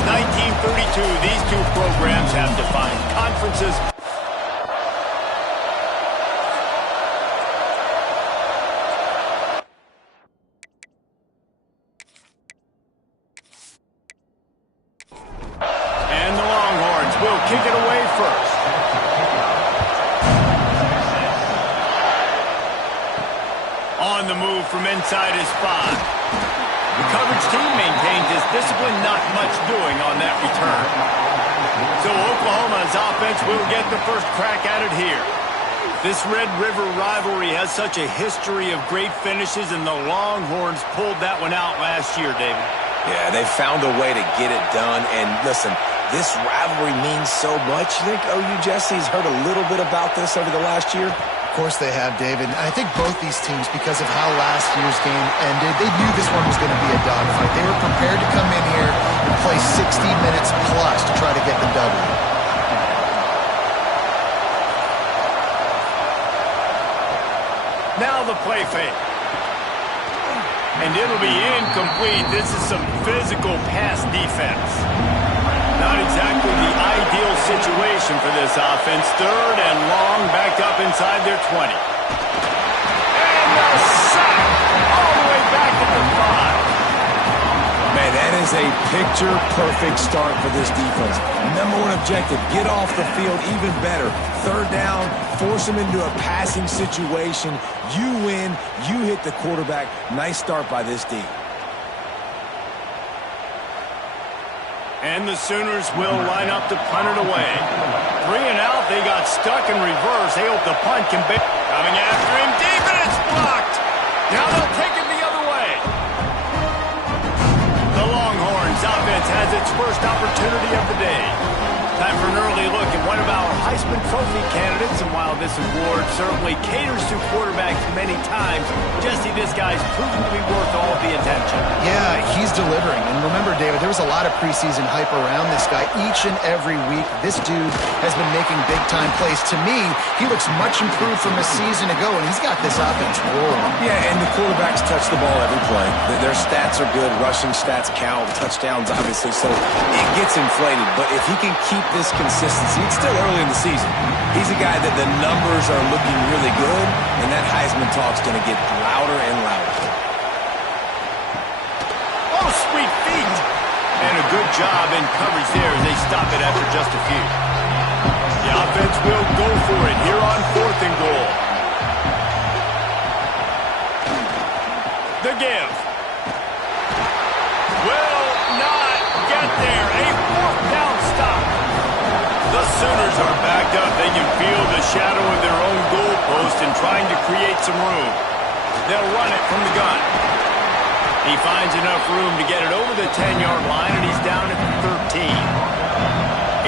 Since 1932, these two programs have defined conferences. And the Longhorns will kick it away first. On the move from inside his 5. The coverage team maintains his discipline, not much doing on that return. So Oklahoma's offense will get the first crack at it here. This Red River rivalry has such a history of great finishes, and the Longhorns pulled that one out last year, David. Yeah, they found a way to get it done. And listen, this rivalry means so much. You think OU Jesse's heard a little bit about this over the last year? Of course they have, David. And I think both these teams, because of how last year's game ended, they knew this one was going to be a dogfight. They were prepared to come in here and play 60 minutes plus to try to get the W. Now the play fake. And it'll be incomplete. This is some physical pass defense. Not exactly the ideal situation for this offense. Third and long, backed up inside their 20. And the sack all the way back at the 5. Man, that is a picture-perfect start for this defense. Number one objective, get off the field even better. Third down, force them into a passing situation. You win, you hit the quarterback. Nice start by this D. And the Sooners will line up to punt it away. 3 and out, they got stuck in reverse. They hope the punt can be coming after him deep, and it's blocked. Now they'll take it the other way. The Longhorns offense has its first opportunity of the day. Time for an early look at one of our Heisman Trophy candidates, and while this award certainly caters to quarterbacks many times, Jesse, this guy's proven to be worth all the attention. Yeah, he's delivering. And remember, David, there was a lot of preseason hype around this guy. Each and every week, this dude has been making big-time plays. To me, he looks much improved from a season ago, and he's got this offense rolling. Yeah, and the quarterbacks touch the ball every play. Their stats are good. Rushing stats count. Touchdowns, obviously. So it gets inflated. But if he can keep this consistency, it's still early in the season. He's a guy that the numbers are looking really good, and that Heisman talk's going to get louder and louder. Oh, sweet feet! And a good job in coverage there as they stop it after just a few. The offense will go for it here on 4th and goal. The give. Will not get there. A 4th down stop. The Sooners are backed up. They can feel the shadow of their own goalpost and trying to create some room. They'll run it from the gun. He finds enough room to get it over the 10-yard line, and he's down at the 13.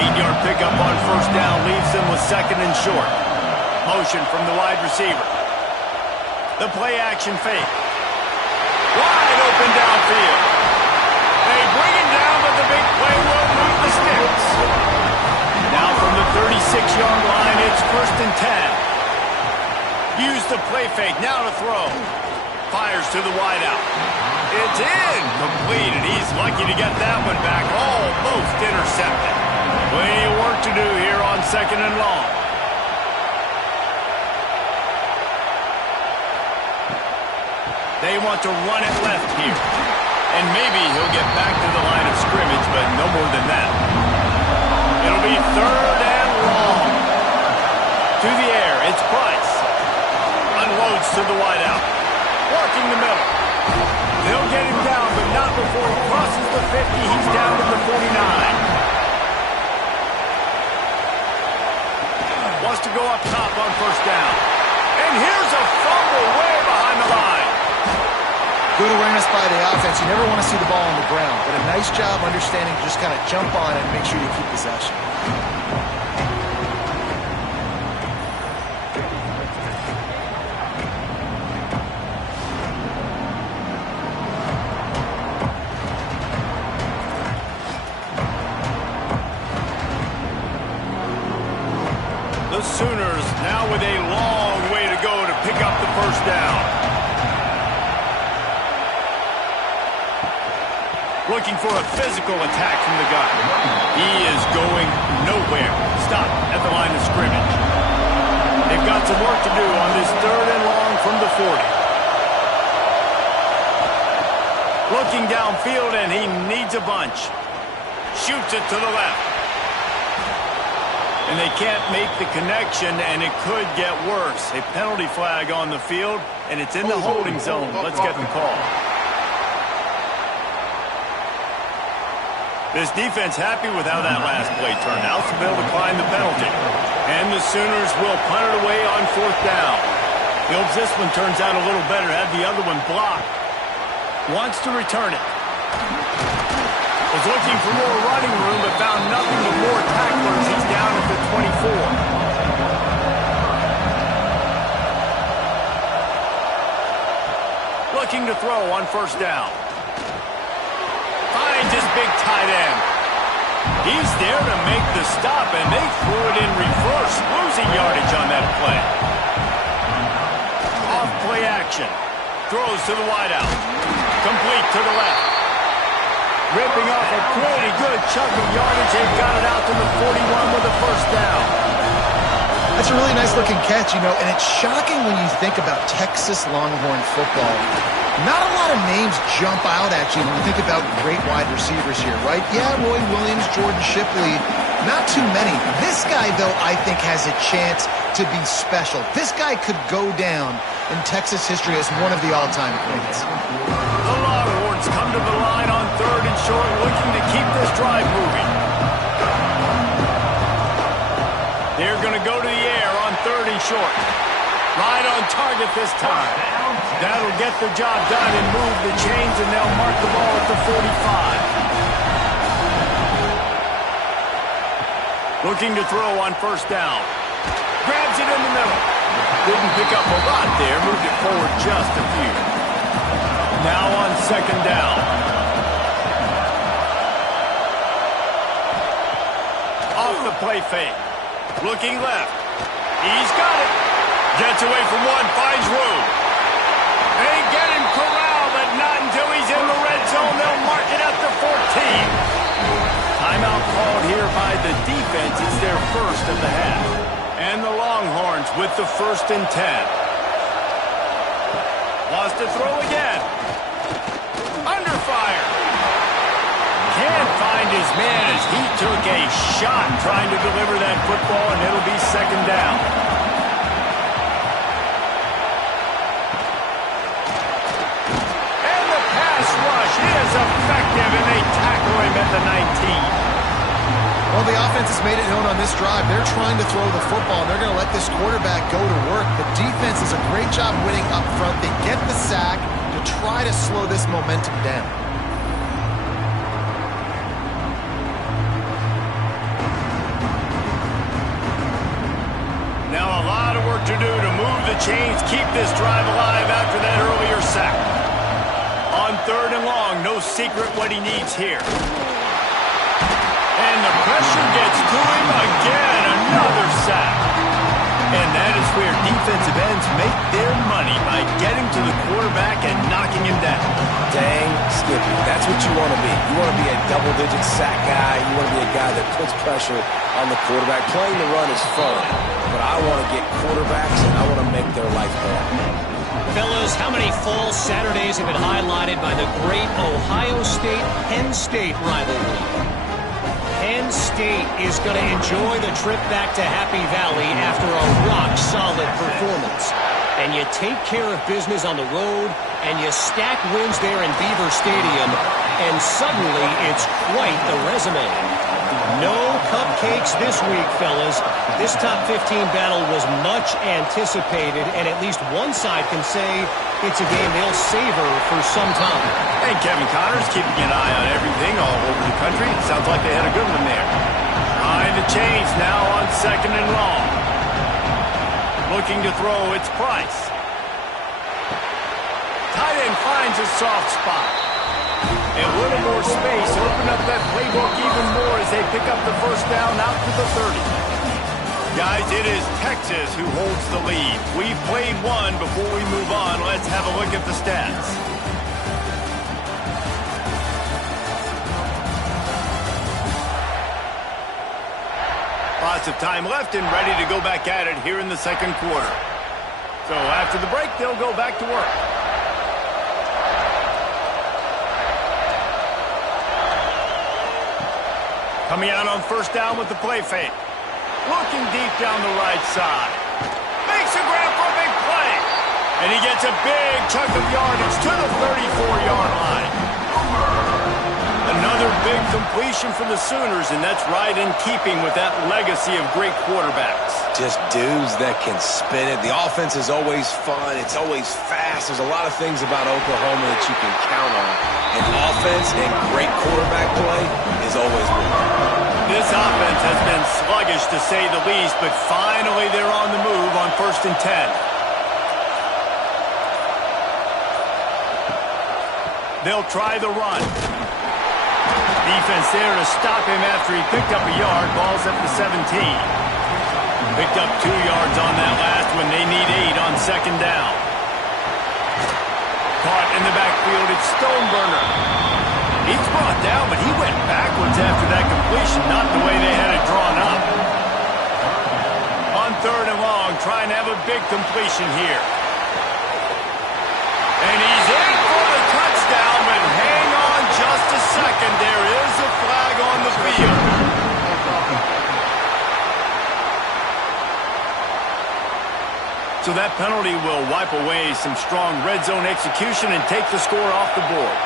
8-yard pickup on 1st down leaves them with 2nd and short. Motion from the wide receiver. The play action fake. Wide open downfield. They bring him down, but the big play will move the sticks. Now from the 36-yard line, it's 1st and 10. Use the play fake, now to throw. Fires to the wideout. It's incomplete, and he's lucky to get that one back. Almost intercepted. Plenty of work to do here on 2nd and long. They want to run it left here. And maybe he'll get back to the line of scrimmage, but no more than that. It'll be 3rd and long. To the air, it's Price. Unloads to the wideout. Working the middle. They'll get him down, but not before he crosses the 50. He's down at the 49. Wants to go up top on 1st down. And here's a fumble way behind the line. Good awareness by the offense. You never want to see the ball on the ground, but a nice job understanding to just kind of jump on it and make sure you keep possession. The Sooners now with a long way to go to pick up the 1st down. Looking for a physical attack from the gun. He is going nowhere. Stop at the line of scrimmage. They've got some work to do on this 3rd and long from the 40. Looking downfield, and he needs a bunch. Shoots it to the left. And they can't make the connection, and it could get worse. A penalty flag on the field, and it's in the holding zone. Let's get the call. This defense happy with how that last play turned out, so they'll decline the penalty. And the Sooners will punt it away on 4th down. He hopes this one turns out a little better. Had the other one blocked. Wants to return it. Was looking for more running room, but found nothing but more tacklers. He's down at the 24. Looking to throw on 1st down. Finds his big tight end. He's there to make the stop, and they threw it in reverse, losing yardage on that play. Off play action. Throws to the wideout. Complete to the left. Ripping off a pretty good chunk of yardage. They've got it out to the 41 with a 1st down. That's a really nice-looking catch, and it's shocking when you think about Texas Longhorn football. Not a lot of names jump out at you when you think about great wide receivers here, right? Yeah, Roy Williams, Jordan Shipley, not too many. This guy, though, I think has a chance to be special. This guy could go down in Texas history as one of the all-time greats. The Longhorns come to the line on 3rd and short, looking to keep this drive moving. They're going to go to the air on 3rd and short. Right on target this time. That'll get the job done and move the chains, and they'll mark the ball at the 45. Looking to throw on 1st down. Grabs it in the middle. Didn't pick up a lot there. Moved it forward just a few. Now on 2nd down. Off the play fake. Looking left. He's got it. Gets away from one, finds room. They get him corralled, but not until he's in the red zone. They'll mark it at the 14. Timeout called here by the defense. It's their 1st of the half. And the Longhorns with the 1st and 10. Lost to throw again. Under fire. Can't find his man as he took a shot trying to deliver that football, and it'll be 2nd down. And the pass rush is effective, and they tackle him at the 19. Well, the offense has made it known on this drive. They're trying to throw the football, and they're going to let this quarterback go to work. The defense does a great job winning up front. They get the sack to try to slow this momentum down. Now a lot of work to do to move the chains, keep this drive alive after that earlier sack. On 3rd and long, no secret what he needs here. And the pressure gets to him again. Another sack. And that is where defensive ends make their money, by getting to the quarterback and knocking him down. Dang, Skippy, that's what you want to be. You want to be a double-digit sack guy. You want to be a guy that puts pressure on the quarterback. Playing the run is fun, but I want to get quarterbacks, and I want to make their life hard. Fellas, how many fall Saturdays have been highlighted by the great Ohio State-Penn State rivalry? Penn State is going to enjoy the trip back to Happy Valley after a rock-solid performance. And you take care of business on the road, and you stack wins there in Beaver Stadium, and suddenly it's quite the resume. No cupcakes this week, fellas. This top 15 battle was much anticipated, and at least one side can say it's a game they'll savor for some time. And Kevin Connors keeping an eye on everything all over the country. Sounds like they had a good one there. Behind the chains now on 2nd and long. Looking to throw, it's Price. Tight end finds a soft spot. A little more space, open up that playbook even more as they pick up the 1st down out to the 30. Guys, it is Texas who holds the lead. We've played one. Before we move on, let's have a look at the stats. minutes of time left and ready to go back at it here in the second quarter. So after the break, they'll go back to work. Coming out on first down with the play fake. Looking deep down the right side. Makes a grab for a big play. And he gets a big chunk of yardage to the 34-yard line. Another big completion for the Sooners, and that's right in keeping with that legacy of great quarterbacks. Just dudes that can spin it. The offense is always fun. It's always fast. There's a lot of things about Oklahoma that you can count on. And offense and great quarterback play is always winning. This offense has been sluggish to say the least, but finally they're on the move on 1st and 10. They'll try the run. Defense there to stop him after he picked up a yard. Ball's at the 17. Picked up 2 yards on that last one. They need 8 on second down. Caught in the backfield. It's Stoneburner. He's brought down, but he went backwards after that completion, not the way they had it drawn up. On 3rd and long, trying to have a big completion here. And he's in for the touchdown, but hang on just a second. There is a flag on the field. So that penalty will wipe away some strong red zone execution and take the score off the board.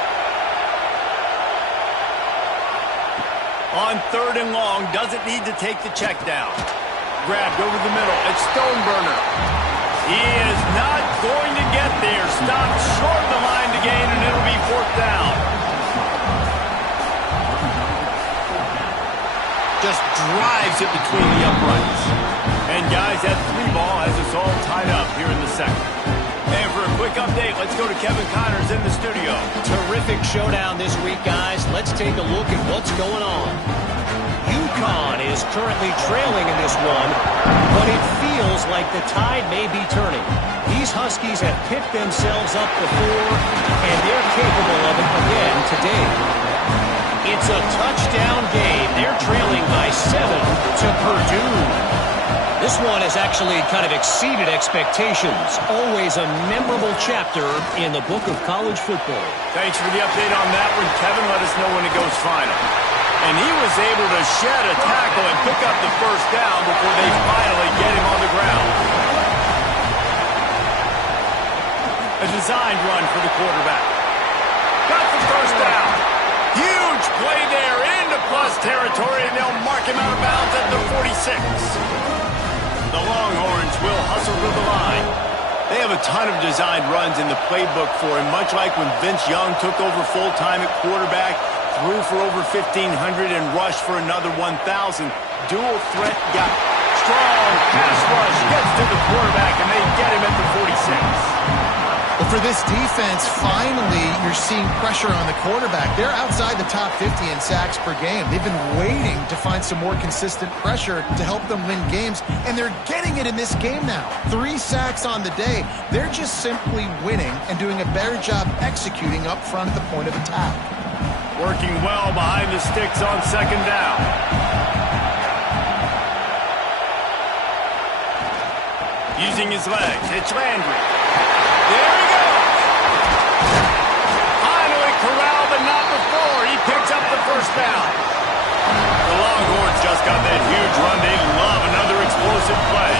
On 3rd and long, doesn't need to take the check down. Grabbed over the middle. It's Stoneburner. He is not going to get there. Stopped short of the line to gain, and it'll be 4th down. Just drives it between the uprights. And guys, that 3 ball has us all tied up here in the second. And for a quick update, let's go to Kevin Connors in the studio. Terrific showdown this week, guys. Let's take a look at what's going on. UConn is currently trailing in this one, but it feels like the tide may be turning. These Huskies have picked themselves up before, and they're capable of it again today. It's a touchdown game. They're trailing by 7 to Purdue. This one has actually kind of exceeded expectations. Always a memorable chapter in the book of college football. Thanks for the update on that one, Kevin. Let us know when it goes final. And he was able to shed a tackle and pick up the first down before they finally get him on the ground. A designed run for the quarterback. Got the first down. Huge play there into plus territory, and they'll mark him out of bounds at the 46. The Longhorns will hustle to the line. They have a ton of designed runs in the playbook for him, much like when Vince Young took over full-time at quarterback, threw for over 1,500 and rushed for another 1,000. Dual threat guy. Strong pass rush gets to the quarterback, and they get him at the 46. Well, for this defense, finally, you're seeing pressure on the quarterback. They're outside the top 50 in sacks per game. They've been waiting to find some more consistent pressure to help them win games, and they're getting it in this game now. 3 sacks on the day. They're just simply winning and doing a better job executing up front at the point of attack. Working well behind the sticks on second down. Using his legs, it's Landry. There he goes. Finally corralled, but not before. He picks up the first down. The Longhorns just got that huge run. They love another explosive play.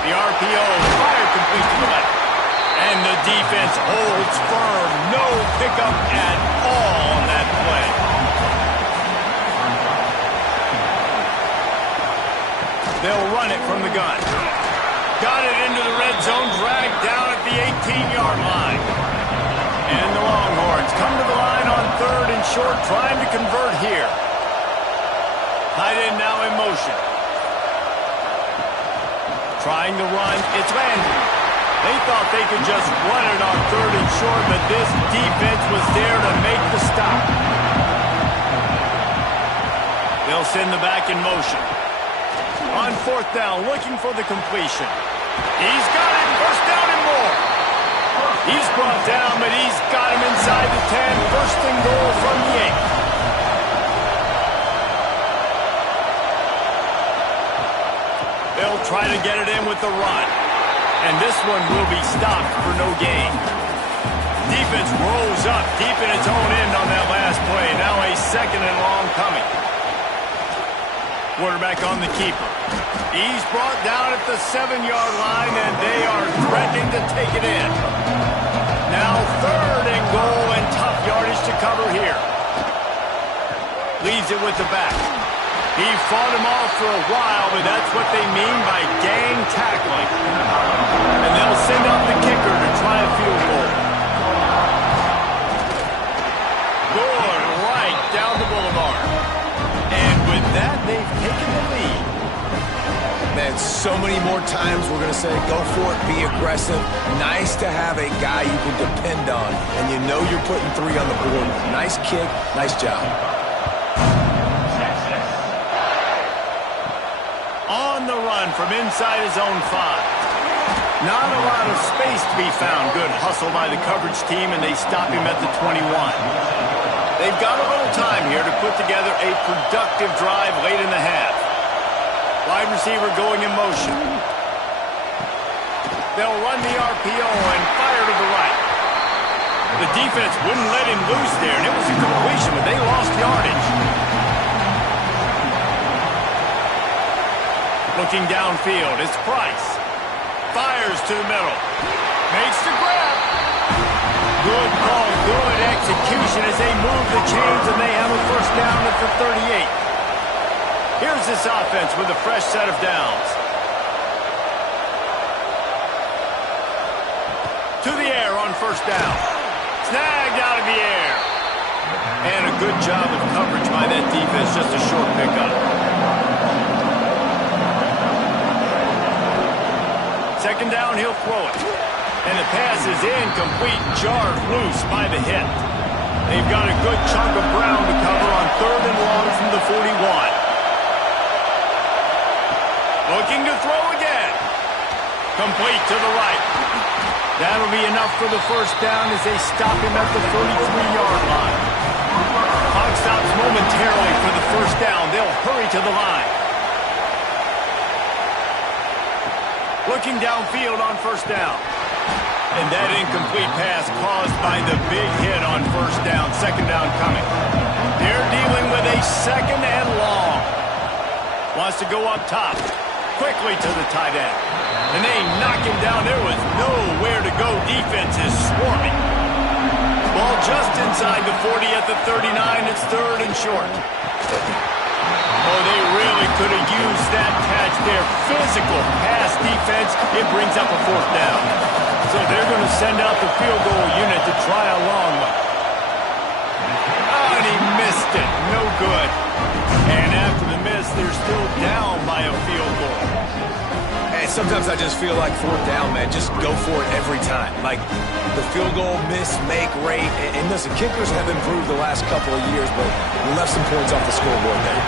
The RPO fired complete to the left. And the defense holds firm. No pickup at all on that play. They'll run it from the gun. Got it into the red zone, dragged down at the 18-yard line. And the Longhorns come to the line on 3rd and short, trying to convert here. Tight end now in motion. Trying to run, it's Landry. They thought they could just run it on 3rd and short, but this defense was there to make the stop. They'll send the back in motion. On 4th down, looking for the completion. He's got it, 1st down and more. He's brought down, but he's got him inside the 10, first and goal from the 8. They'll try to get it in with the run. And this one will be stopped for no gain. Defense rolls up deep in its own end on that last play. Now a second and long coming. Quarterback on the keeper. He's brought down at the 7-yard line, and they are threatening to take it in. Now third and goal, and tough yardage to cover here. Leaves it with the back. He fought him off for a while, but that's what they mean by gang tackling. And they'll send out the kicker to try a field goal. Good, right down the boulevard. And with that, they've taken the lead. Man, so many more times we're going to say, go for it, be aggressive. Nice to have a guy you can depend on, and you know you're putting 3 on the board. Nice kick, nice job. On the run from inside his own 5. Not a lot of space to be found. Good hustle by the coverage team, and they stop him at the 21. They've got a little time here to put together a productive drive late in the half. Wide receiver going in motion. They'll run the RPO and fire to the right. The defense wouldn't let him loose there, and it was a completion, but they lost yardage. Looking downfield, it's Price. Fires to the middle. Makes the grab. Good call, good execution as they move the chains, and they have a first down at the 38. Here's this offense with a fresh set of downs. To the air on first down. Snagged out of the air. And a good job of coverage by that defense, just a short pickup. Second down, he'll throw it. And the pass is incomplete, jarred loose by the hit. They've got a good chunk of ground to cover on third and long from the 41. Looking to throw again. Complete to the right. That'll be enough for the first down as they stop him at the 43-yard line. Clock stops momentarily for the first down. They'll hurry to the line. Looking downfield on first down. And that incomplete pass caused by the big hit on first down. Second down coming. They're dealing with a second and long. Wants to go up top. Quickly to the tight end. And they knock him down. There was nowhere to go. Defense is swarming. Ball just inside the 40 at the 39. It's third and short. Oh, they really could have used that catch there. Physical pass defense. It brings up a fourth down. So they're going to send out the field goal unit to try a long one. Oh, and he missed it. No good. And after the miss, they're still down by a field goal. Hey, sometimes I just feel like fourth down, man. Just go for it every time. Like the field goal miss, make rate. And listen, kickers have improved the last couple of years, but we left some points off the scoreboard there.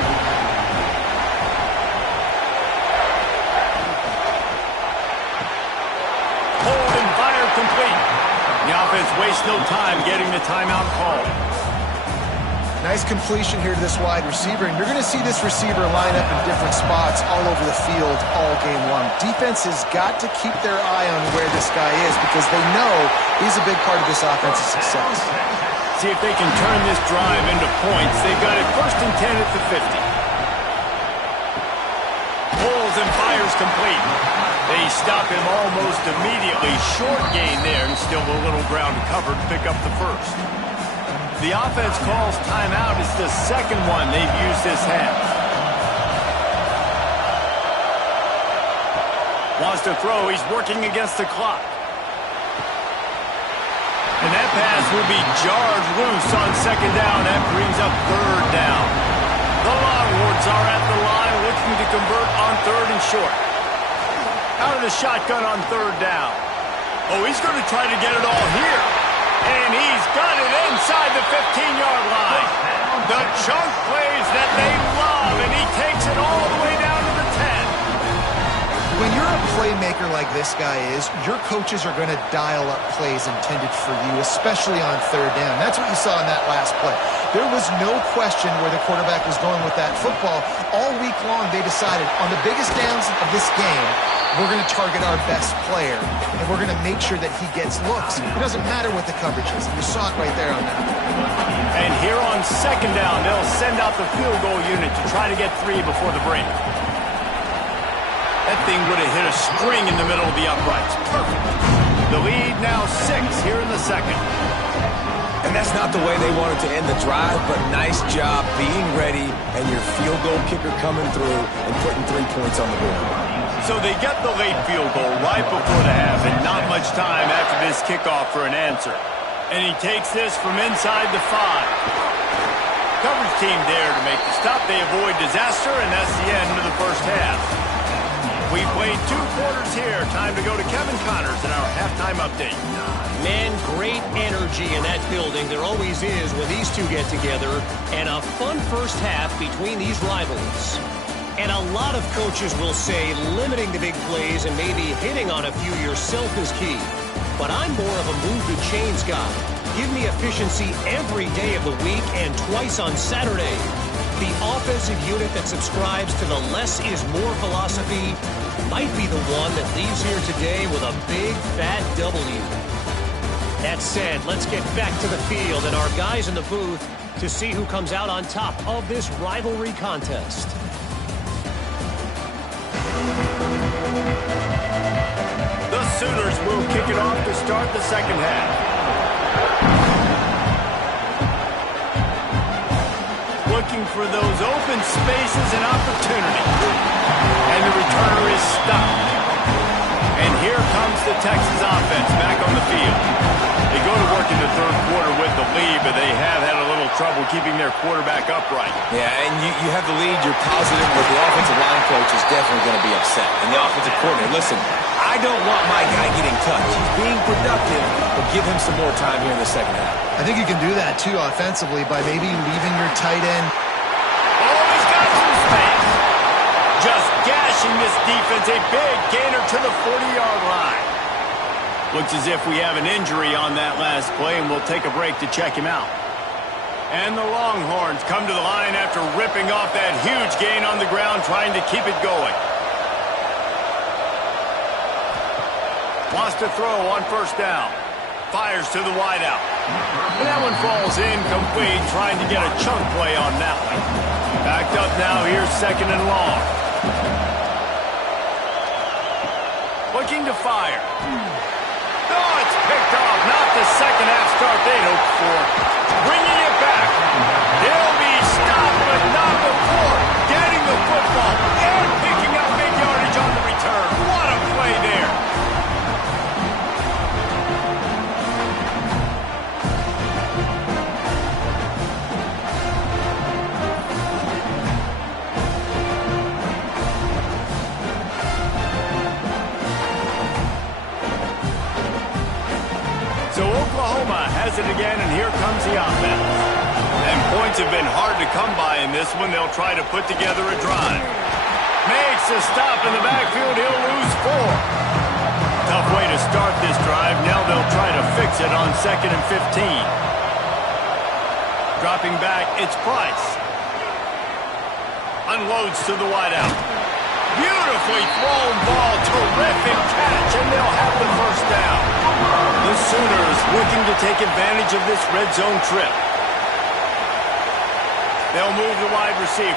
Hold and fire complete. The offense wastes no time getting the timeout called. Nice completion here to this wide receiver, and you're going to see this receiver line up in different spots all over the field all game long. Defense has got to keep their eye on where this guy is because they know he's a big part of this offense's success. See if they can turn this drive into points. They've got it first and 10 at the 50. Pulls and fires complete. They stop him almost immediately. Short gain there, and still a little ground to cover to pick up the first. The offense calls timeout. It's the second one they've used this half. Wants to throw. He's working against the clock. And that pass will be jarred loose on second down. That brings up third down. The Longhorns are at the line looking to convert on third and short. Out of the shotgun on third down. Oh, he's going to try to get it all here. And he's got it inside the 15-yard line. The chunk plays that they love, and he takes it all the way down to the 10. When you're a playmaker like this guy is, your coaches are going to dial up plays intended for you, especially on third down. That's what you saw in that last play. There was no question where the quarterback was going with that football. All week long, they decided on the biggest downs of this game, we're going to target our best player, and we're going to make sure that he gets looks. It doesn't matter what the coverage is. You saw it right there on that. And here on second down, they'll send out the field goal unit to try to get 3 before the break. That thing would have hit a string in the middle of the uprights. Perfect. The lead now 6 here in the second. And that's not the way they wanted to end the drive, but nice job being ready and your field goal kicker coming through and putting 3 points on the board. So they get the late field goal right before the half and not much time after this kickoff for an answer. And he takes this from inside the 5. Coverage team there to make the stop. They avoid disaster, and that's the end of the first half. We played 2 quarters here. Time to go to Kevin Connors in our halftime update. Man, great energy in that building. There always is when these two get together. And a fun first half between these rivals. And a lot of coaches will say limiting the big plays and maybe hitting on a few yourself is key. But I'm more of a move the chains guy. Give me efficiency every day of the week and twice on Saturday. The offensive unit that subscribes to the less is more philosophy might be the one that leaves here today with a big, fat W. That said, let's get back to the field and our guys in the booth to see who comes out on top of this rivalry contest. The Sooners will kick it off to start the second half. Looking for those open spaces and opportunity. And the returner is stopped. And here comes the Texas offense back on the field. They go to work in the third quarter with the lead, but they have had a little trouble keeping their quarterback upright. Yeah, and you have the lead, you're positive, but the offensive line coach is definitely going to be upset. And the offensive coordinator, listen, I don't want my guy getting touched. He's being productive, but give him some more time here in the second half. I think you can do that, too, offensively, by maybe leaving your tight end. Oh, he's got some space. Just gashing this defense. A big gainer to the 40-yard line. Looks as if we have an injury on that last play, and we'll take a break to check him out. And the Longhorns come to the line after ripping off that huge gain on the ground, trying to keep it going. Wants to throw on first down. Fires to the wideout. And that one falls incomplete, trying to get a chunk play on that one. Backed up now, here's second and long. Looking to fire. Oh, it's picked off. Not the second half start they'd hoped for. Bringing it back. They'll be stopped, but not before getting the football and picking up big yardage on the return. What a play there. So Oklahoma has it again, and here comes the offense. And points have been hard to come by in this one. They'll try to put together a drive. Makes a stop in the backfield. He'll lose 4. Tough way to start this drive. Now they'll try to fix it on 2nd and 15. Dropping back, it's Price. Unloads to the wideout. Beautifully thrown ball. Terrific catch, and they'll have the first down. The Sooners looking to take advantage of this red zone trip. They'll move the wide receiver.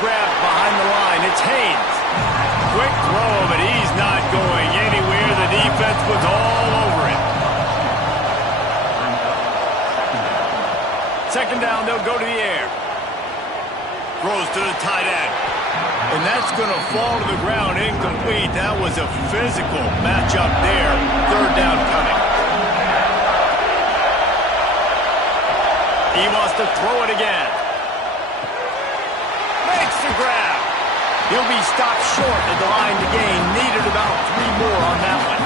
Grab behind the line. It's Haynes. Quick throw, but he's not going anywhere. The defense was all over him. Second down, they'll go to the air. Throws to the tight end. And that's going to fall to the ground incomplete. That was a physical matchup there. Third down coming. He wants to throw it again. Makes the grab. He'll be stopped short at the line to gain. Needed about 3 more on that one.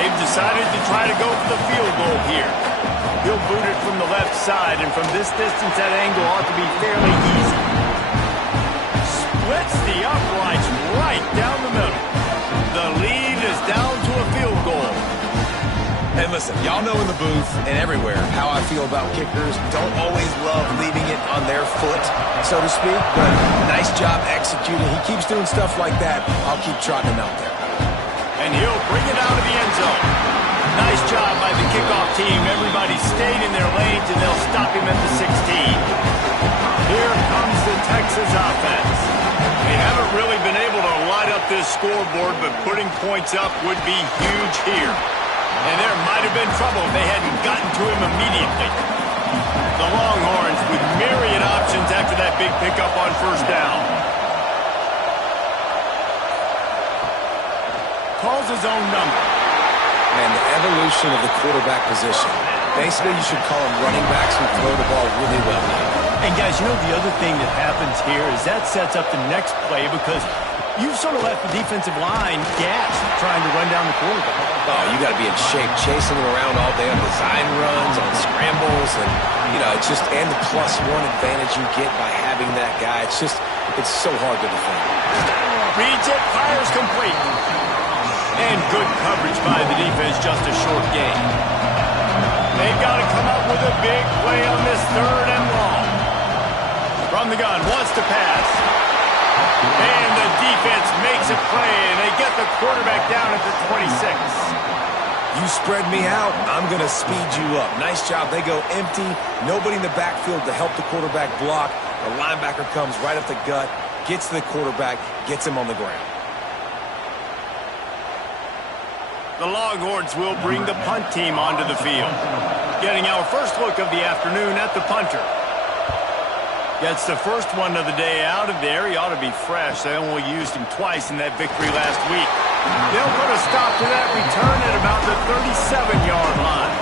They've decided to try to go for the field goal here. He'll boot it from the left side, and from this distance, that angle ought to be fairly easy. splits the uprights right down the middle. The lead is down to a field goal. And listen, y'all know in the booth and everywhere how I feel about kickers. Don't always love leaving it on their foot, so to speak, but nice job executing. He keeps doing stuff like that. I'll keep trotting him out there. And he'll bring it out of the end zone. Nice job by the kickoff team. Everybody stayed in their lanes, and they'll stop him at the 16. Here comes the Texas offense. They haven't really been able to light up this scoreboard, but putting points up would be huge here. And there might have been trouble if they hadn't gotten to him immediately. The Longhorns with myriad options after that big pickup on first down. Calls his own number. And the evolution of the quarterback position. Basically, you should call them running backs who throw the ball really well. And guys, you know the other thing that happens here is that sets up the next play because you've sort of left the defensive line gassed trying to run down the quarterback. Oh, you got to be in shape, chasing him around all day on design runs, on scrambles, and, you know, it's just, and the +1 advantage you get by having that guy. It's just, it's so hard to defend. Reads it, fires complete. And good coverage by the defense, just a short gain. They've got to come up with a big play on this 3rd and long. From the gun, wants to pass. And the defense makes a play, and they get the quarterback down at the 26. You spread me out, I'm going to speed you up. Nice job. They go empty. Nobody in the backfield to help the quarterback block. The linebacker comes right up the gut, gets to the quarterback, gets him on the ground. The Longhorns will bring the punt team onto the field. Getting our first look of the afternoon at the punter. Gets the first one of the day out of there. He ought to be fresh. They only used him twice in that victory last week. They'll put a stop to that return at about the 37-yard line.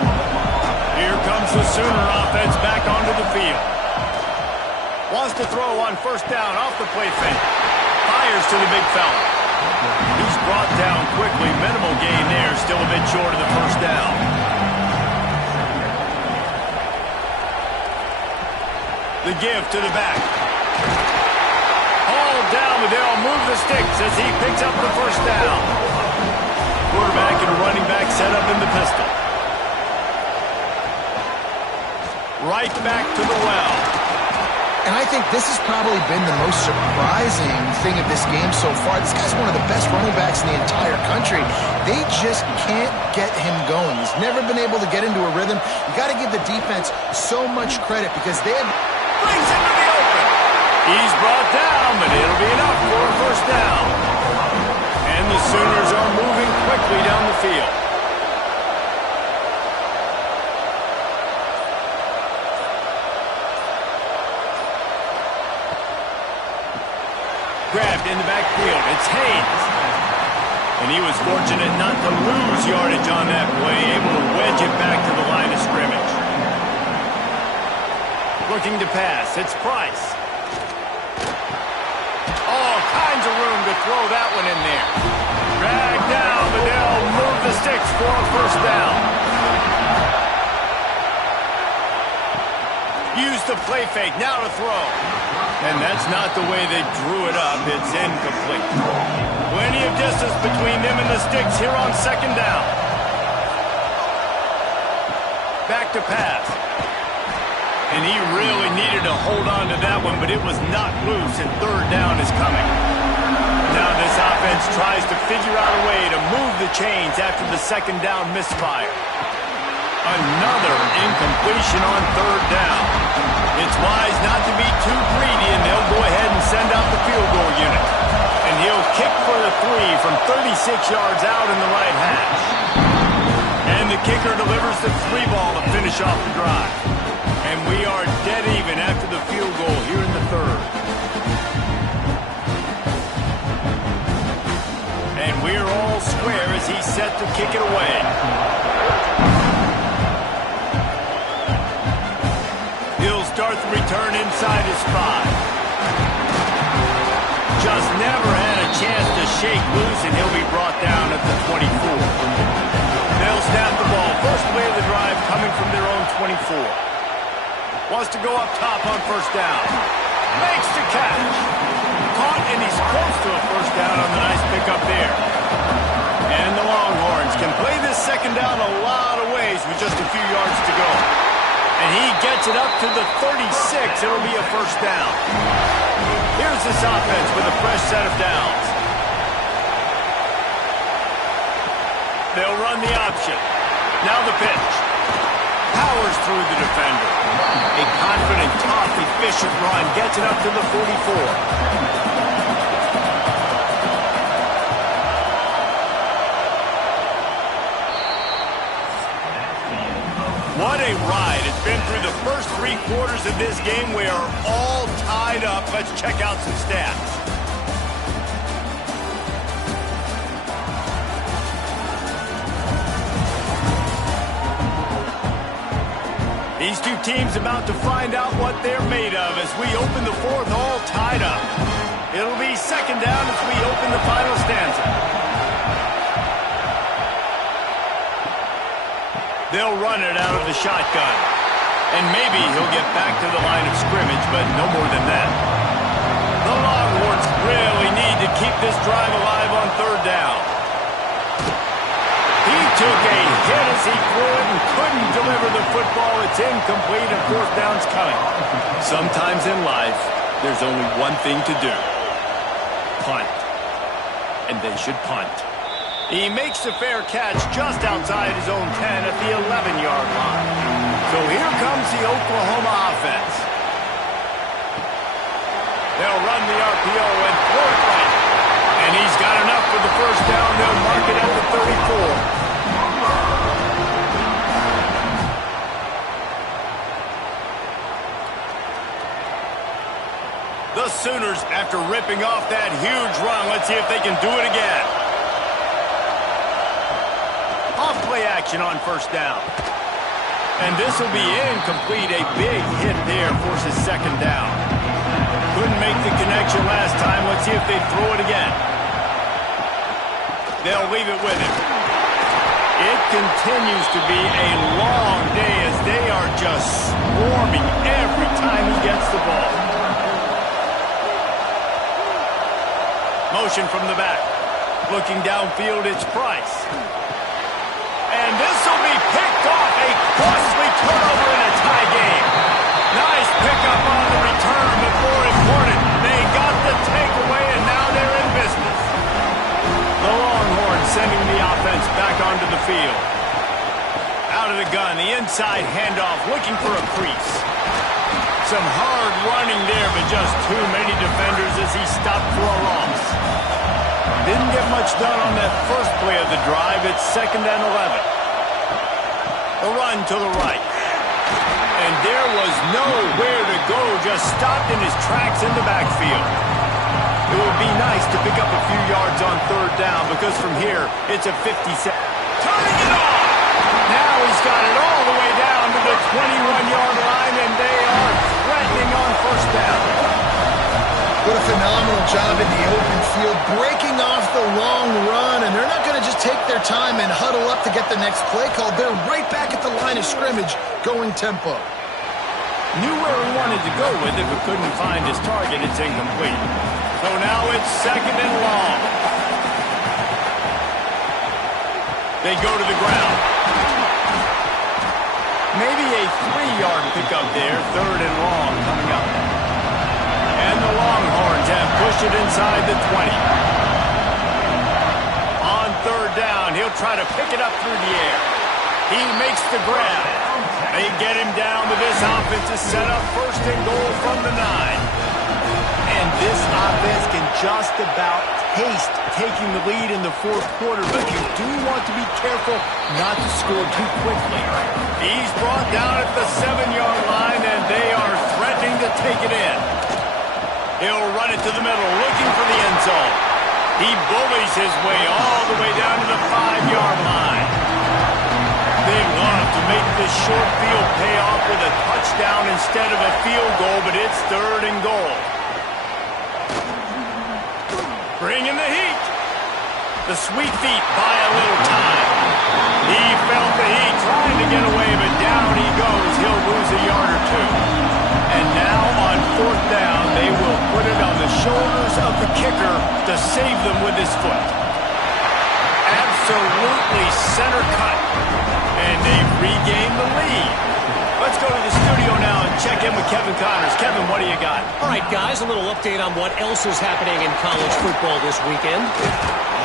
Here comes the Sooner offense back onto the field. Wants to throw on first down off the play fake. Fires to the big fella. He's brought down quickly. Minimal gain there. Still a bit short of the first down. The give to the back. All down, but they'll move the sticks as he picks up the first down. Quarterback and running back set up in the pistol. Right back to the well. And I think this has probably been the most surprising thing of this game so far. This guy's one of the best running backs in the entire country. They just can't get him going. He's never been able to get into a rhythm. You got to give the defense so much credit because they have... Brings him to the open. He's brought down, but it'll be enough for a first down. And the Sooners are moving quickly down the field. Grabbed in the backfield. It's Haynes. And he was fortunate not to lose yardage on that play, able to wedge it back to the line of scrimmage. Looking to pass. It's Price. All kinds of room to throw that one in there. Dragged down, but they'll move the sticks for a first down. Use the play fake. Now to throw. And that's not the way they drew it up. It's incomplete. Plenty of distance between them and the sticks here on second down. Back to pass. And he really needed to hold on to that one, but it was not loose, and third down is coming. Now this offense tries to figure out a way to move the chains after the second down misfire. Another incompletion on third down. It's wise not to be too greedy, and they'll go ahead and send out the field goal unit. And he'll kick for the 3 from 36 yards out in the right hash. And the kicker delivers the 3 ball to finish off the drive. And we are dead even after the field goal here in the third. And we're all square as he's set to kick it away. He'll start the return inside his 5. Just never had a chance to shake loose, and he'll be brought down at the 24. They'll snap the ball. First play of the drive coming from their own 24. Wants to go up top on first down. Makes the catch. caught, and he's close to a first down on the nice pickup there. And the Longhorns can play this second down a lot of ways with just a few yards to go. And he gets it up to the 36. It'll be a first down. Here's this offense with a fresh set of downs. They'll run the option. Now the pitch. Powers through the defender. A confident, tough, efficient run. Gets it up to the 44. What a ride. It's been through the first 3 quarters of this game. We are all tied up. Let's check out some stats. These two teams about to find out what they're made of as we open the fourth, all tied up. It'll be second down as we open the final stanza. They'll run it out of the shotgun. And maybe he'll get back to the line of scrimmage, but no more than that. The Longhorns really need to keep this drive alive on third down. He took a hit as he threw it and couldn't deliver the football. It's incomplete and fourth down's coming. Sometimes in life, there's only one thing to do. Punt. And they should punt. He makes the fair catch just outside his own 10 at the 11-yard line. So here comes the Oklahoma offense. They'll run the RPO and throw it right. And he's got enough for the first down. They'll mark it at the 34. The Sooners, after ripping off that huge run, let's see if they can do it again. Off-play action on first down. And this will be incomplete. A big hit there forces second down. Couldn't make the connection last time. Let's see if they throw it again. They'll leave it with him. It continues to be a long day as they are just swarming every time he gets the ball. Motion from the back. Looking downfield, it's Price. And this will be picked off. A costly turnover in a tie game. Nice pickup on the return, but more important, they got the takeaway, and now they're in business. The Longhorns sending the offense back onto the field. Out of the gun, the inside handoff, looking for a crease. Some hard running there, but just too many defenders as he stopped for a loss. Didn't get much done on that first play of the drive. It's 2nd and 11. The run to the right. And there was nowhere to go, just stopped in his tracks in the backfield. It would be nice to pick up a few yards on third down because from here, it's a 50-set. Turning it off! Now he's got it all the way down to the 21-yard line, and they are threatening on first down. What a phenomenal job in the open field, breaking off the long run, and they're not going to just take their time and huddle up to get the next play called. They're right back at the line of scrimmage, going tempo. Knew where he wanted to go with it, but couldn't find his target. It's incomplete. So now it's 2nd and long. They go to the ground. Maybe a 3-yard pickup there, 3rd and long coming up. And the Longhorns have pushed it inside the 20. On third down, he'll try to pick it up through the air. He makes the grab. They get him down, but this offense is set up 1st and goal from the 9. And this offense can just about taste taking the lead in the fourth quarter, but you do want to be careful not to score too quickly. He's brought down at the 7-yard line, and they are threatening to take it in. He'll run it to the middle, looking for the end zone. He bullies his way all the way down to the 5-yard line. They love to make this short field pay off with a touchdown instead of a field goal, but it's 3rd and goal. Bringing the heat. The Sweet Feet buy a little time. He felt the heat, trying to get away, but down he goes. He'll lose a yard or two. And now on fourth down, they will put it on the shoulders of the kicker to save them with his foot. Absolutely center cut. And they've regained the lead. Let's go to the studio now and check in with Kevin Connors. Kevin, what do you got? All right, guys, a little update on what else is happening in college football this weekend.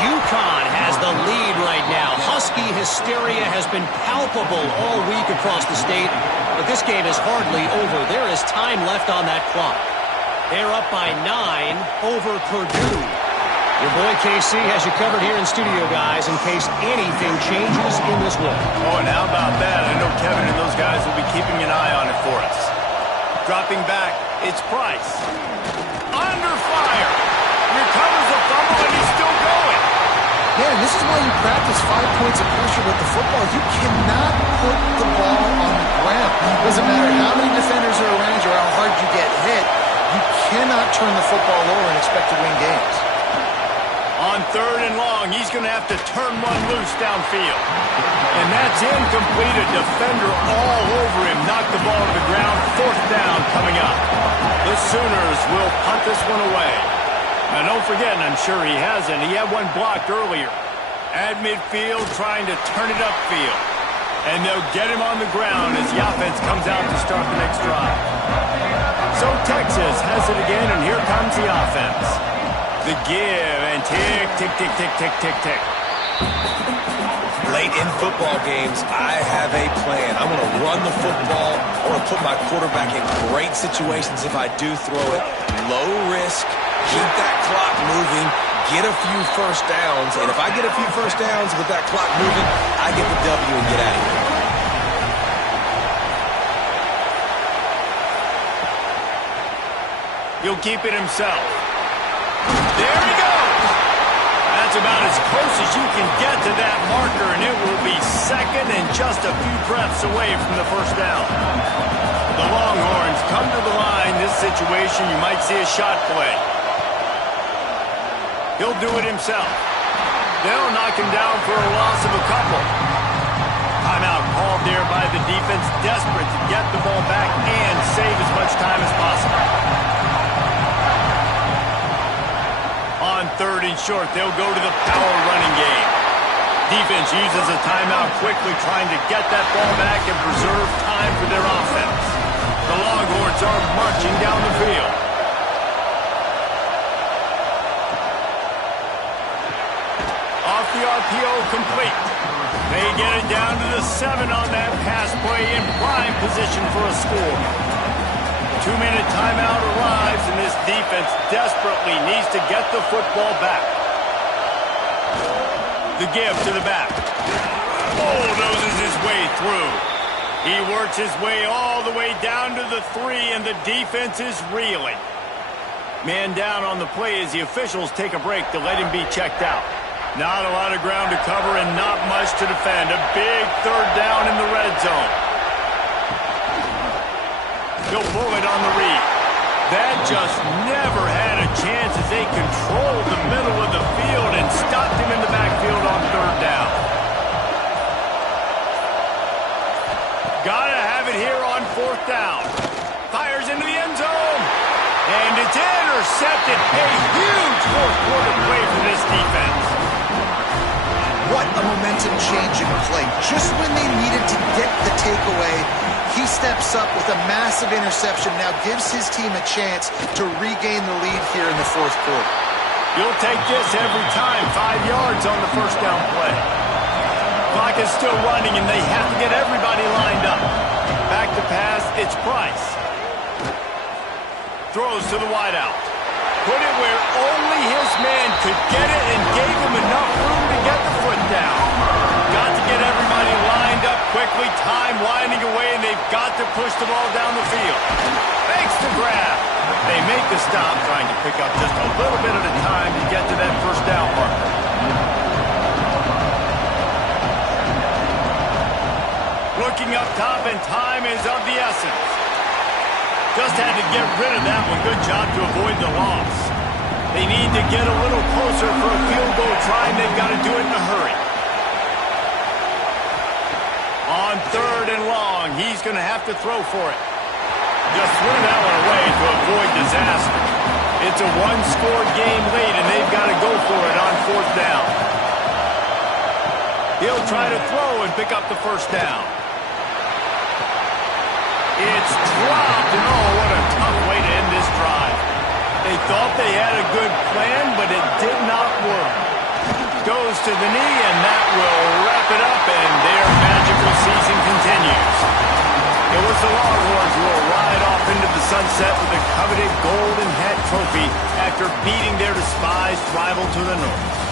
UConn has the lead right now. Husky hysteria has been palpable all week across the state, but this game is hardly over. There is time left on that clock. They're up by 9 over Purdue. Your boy KC has you covered here in studio, guys, in case anything changes in this one. Oh, and how about that? I know Kevin and those guys will be keeping an eye on it for us. Dropping back, it's Price. Under fire. Recovers the fumble, and he's still going. Yeah, and this is why you practice 5 points of pressure with the football. You cannot put the ball on the ground. Doesn't matter how many defenders are around you or how hard you get hit. You cannot turn the football over and expect to win games. On 3rd and long, he's going to have to turn one loose downfield. And that's incomplete. A defender all over him. Knocked the ball to the ground. 4th down coming up. The Sooners will punt this one away. Now, don't forget, and I'm sure he hasn't, he had one blocked earlier. At midfield, trying to turn it upfield. And they'll get him on the ground as the offense comes out to start the next drive. So Texas has it again, and here comes the offense. The give, and tick, tick, tick, tick, tick, tick, tick. Late in football games, I have a plan. I'm going to run the football. I want to put my quarterback in great situations if I do throw it. Low risk, keep that clock moving, get a few first downs. And if I get a few first downs with that clock moving, I get the W and get out of here. He'll keep it himself. There he goes. That's about as close as you can get to that marker, and it will be 2nd and just a few breaths away from the first down. The Longhorns come to the line. This situation, you might see a shot play. He'll do it himself. They'll knock him down for a loss of a couple. Timeout called there by the defense, desperate to get the ball back and save as much time as possible. On 3rd and short, they'll go to the power running game. Defense uses a timeout quickly, trying to get that ball back and preserve time for their offense. The Longhorns are marching down the field. Off the RPO, complete. They get it down to the 7 on that pass play, in prime position for a score. 2-minute timeout arrives, and this defense desperately needs to get the football back. The give to the back. Bulldozes his way through. He works his way all the way down to the 3, and the defense is reeling. Man down on the play as the officials take a break to let him be checked out. Not a lot of ground to cover and not much to defend. A big 3rd down in the red zone. He'll pull it on the read. That just never had a chance as they controlled the middle of the field and stopped him in the backfield on 3rd down. Gotta have it here on 4th down. Fires into the end zone. And it's intercepted. A huge 4th quarter play for this defense. What a momentum-changing play. Just when they needed to get the takeaway, he steps up with a massive interception, now gives his team a chance to regain the lead here in the 4th quarter. You'll take this every time. 5 yards on the first down play. Clock is still running, and they have to get everybody lined up. Back to pass, it's Price. Throws to the wideout. Put it where only his man could get it and gave him enough room to get the foot down. Got to get everybody lined up quickly. Time winding away, and they've got to push the ball down the field. Makes the grab. They make the stop, trying to pick up just a little bit at a time to get to that first down marker. Looking up top, and time is of the essence. Just had to get rid of that one. Good job to avoid the loss. They need to get a little closer for a field goal try, and they've got to do it in a hurry. On 3rd and long, he's going to have to throw for it. Just swing that one away to avoid disaster. It's a one-score game late, and they've got to go for it on fourth down. He'll try to throw and pick up the first down. It's dropped, and oh, what a tough way to end this drive. They thought they had a good plan, but it did not work. Goes to the knee, and that will wrap it up, and their magical season continues. It was the Longhorns who will ride off into the sunset with the coveted Golden Hat Trophy after beating their despised rival to the north.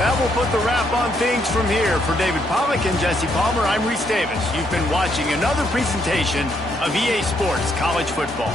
That will put the wrap on things from here. For David Pollack and Jesse Palmer, I'm Reese Davis. You've been watching another presentation of EA Sports College Football.